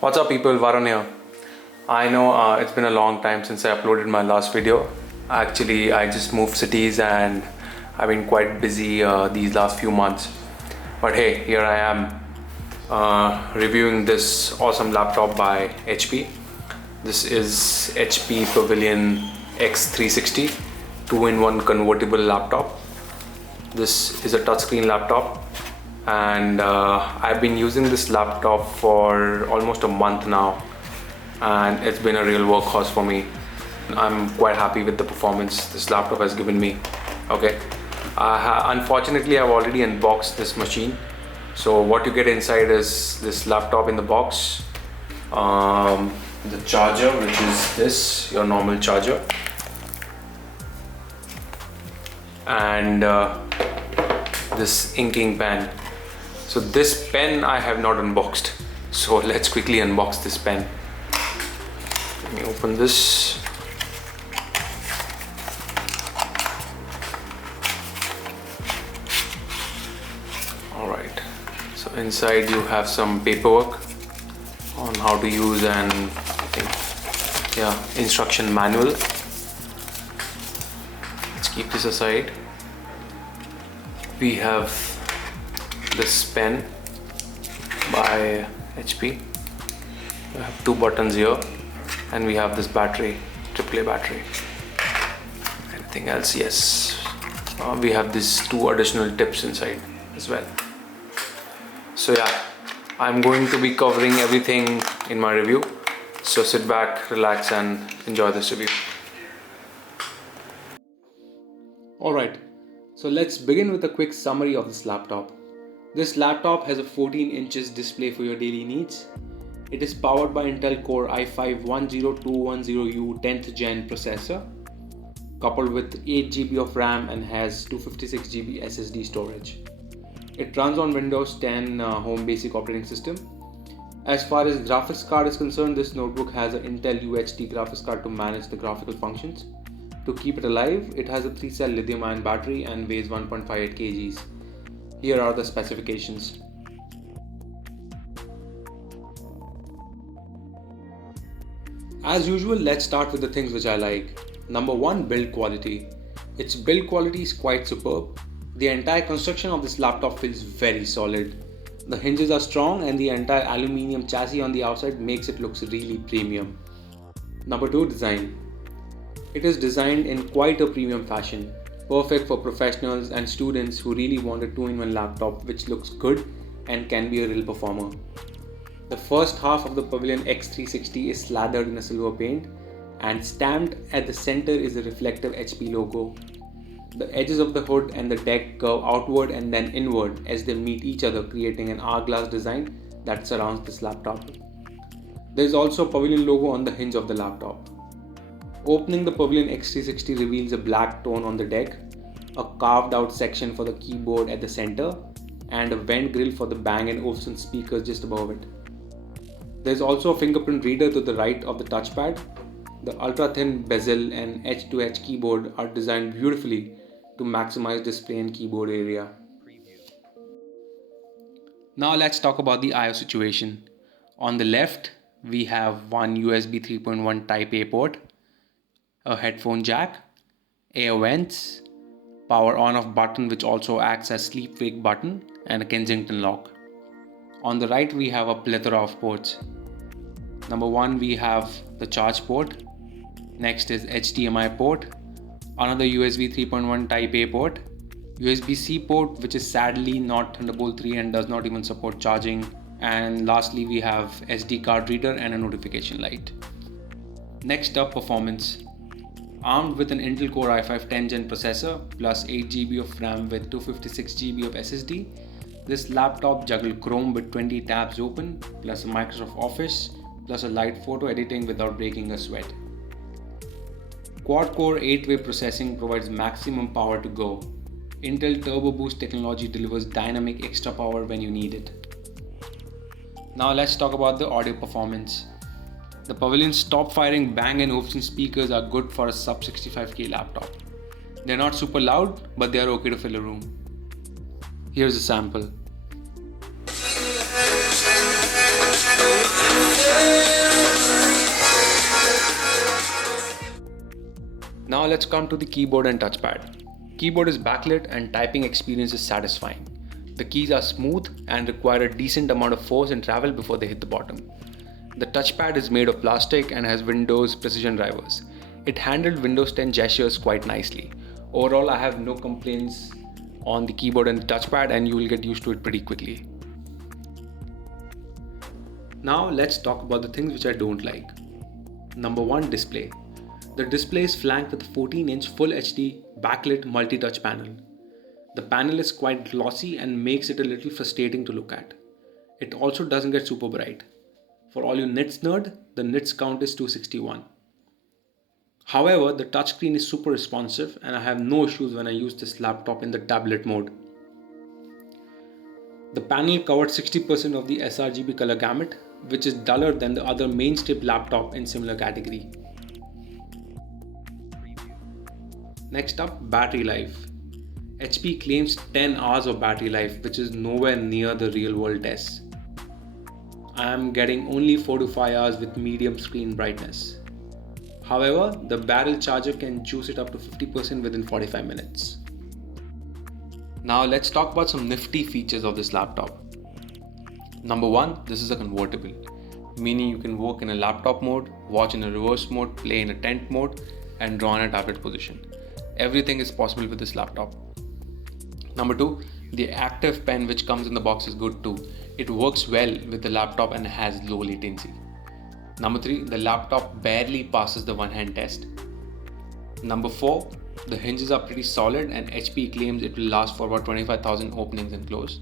What's up people, Varun here. I know it's been a long time since I uploaded my last video. Actually, I just moved cities and I've been quite busy these last few months. But hey, here I am reviewing this awesome laptop by HP. This is HP Pavilion x360 2-in-1 convertible laptop. This is a touchscreen laptop and I've been using this laptop for almost a month now and it's been a real workhorse for me. I'm quite happy with the performance this laptop has given me. Okay, unfortunately I've already unboxed this machine. So what you get inside is this laptop in the box, the charger, which is this, your normal charger, and this inking pen. So this pen I have not unboxed, so let's quickly unbox this pen. Let me open this. Alright, so inside you have some paperwork on how to use and instruction manual. Let's keep this aside. We have this pen by HP. We have two buttons here and we have this battery, AAA battery. Anything else? Yes. We have these two additional tips inside as well. So yeah, I'm going to be covering everything in my review. So sit back, relax and enjoy this review. Alright, so let's begin with a quick summary of this laptop. This laptop has a 14 inches display for your daily needs. It is powered by Intel Core i5-10210U 10th Gen processor, coupled with 8 GB of RAM and has 256 GB SSD storage. It runs on Windows 10 Home Basic operating system. As far as graphics card is concerned, this notebook has an Intel UHD graphics card to manage the graphical functions. To keep it alive, it has a 3-cell lithium-ion battery and weighs 1.58 kgs. Here are the specifications. As usual, let's start with the things which I like. Number 1, build quality. Its build quality is quite superb. The entire construction of this laptop feels very solid. The hinges are strong and the entire aluminium chassis on the outside makes it look really premium. Number 2, design. It is designed in quite a premium fashion, perfect for professionals and students who really want a 2-in-1 laptop which looks good and can be a real performer. The first half of the Pavilion x360 is slathered in a silver paint, and stamped at the center is a reflective HP logo. The edges of the hood and the deck curve outward and then inward as they meet each other, creating an hourglass design that surrounds this laptop. There is also a Pavilion logo on the hinge of the laptop. Opening the Pavilion x360 reveals a black tone on the deck, a carved out section for the keyboard at the center, and a vent grill for the Bang & Olufsen speakers just above it. There is also a fingerprint reader to the right of the touchpad. The ultra-thin bezel and edge-to-edge keyboard are designed beautifully to maximize display and keyboard area. Now let's talk about the I/O situation. On the left, we have one USB 3.1 Type A port, a headphone jack, air vents, power on-off button which also acts as sleep-wake button, and a Kensington lock. On the right, we have a plethora of ports. Number 1, we have the charge port. Next is HDMI port, another USB 3.1 Type A port, USB-C port which is sadly not Thunderbolt 3 and does not even support charging, and lastly we have SD card reader and a notification light. Next up, performance. Armed with an Intel Core i5 10th Gen processor plus 8 GB of RAM with 256 GB of SSD, this laptop juggles Chrome with 20 tabs open, plus Microsoft Office, plus a light photo editing without breaking a sweat. Quad-core 8-way processing provides maximum power to go. Intel Turbo Boost technology delivers dynamic extra power when you need it. Now let's talk about the audio performance. The Pavilion's top-firing Bang & Olufsen speakers are good for a sub 65k laptop. They're not super loud, but they're okay to fill a room. Here's a sample. Now let's come to the keyboard and touchpad. Keyboard is backlit and typing experience is satisfying. The keys are smooth and require a decent amount of force and travel before they hit the bottom. The touchpad is made of plastic and has Windows precision drivers. It handled Windows 10 gestures quite nicely. Overall, I have no complaints on the keyboard and the touchpad, and you will get used to it pretty quickly. Now let's talk about the things which I don't like. Number 1, display. The display is flanked with a 14-inch Full HD backlit multi-touch panel. The panel is quite glossy and makes it a little frustrating to look at. It also doesn't get super bright. For all you nits nerd, the nits count is 261. However, the touchscreen is super responsive and I have no issues when I use this laptop in the tablet mode. The panel covered 60% of the sRGB color gamut, which is duller than the other mainstream laptop in similar category. Next up, battery life. HP claims 10 hours of battery life, which is nowhere near the real world tests. I am getting only 4 to 5 hours with medium screen brightness. However, the barrel charger can juice it up to 50% within 45 minutes. Now let's talk about some nifty features of this laptop. Number 1, this is a convertible, meaning you can work in a laptop mode, watch in a reverse mode, play in a tent mode, and draw in a tablet position. Everything is possible with this laptop. Number 2, the active pen which comes in the box is good too. It works well with the laptop and has low latency. Number 3, the laptop barely passes the one-hand test. Number 4, the hinges are pretty solid and HP claims it will last for about 25,000 openings and close.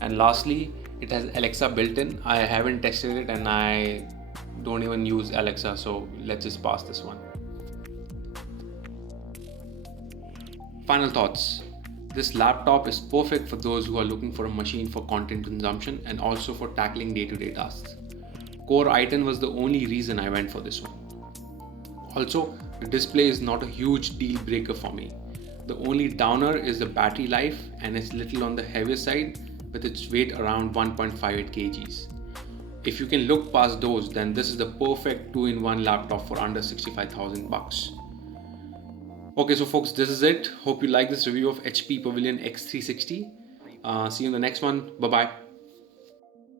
And lastly, it has Alexa built in. I haven't tested it and I don't even use Alexa, so let's just pass this one. Final thoughts. This laptop is perfect for those who are looking for a machine for content consumption and also for tackling day-to-day tasks. Core i10 was the only reason I went for this one. Also, the display is not a huge deal breaker for me. The only downer is the battery life and it's little on the heavier side with its weight around 1.58 kgs. If you can look past those, then this is the perfect 2-in-1 laptop for under 65,000 bucks. Okay, so folks, this is it. Hope you like this review of HP Pavilion X360. See you in the next one. Bye-bye.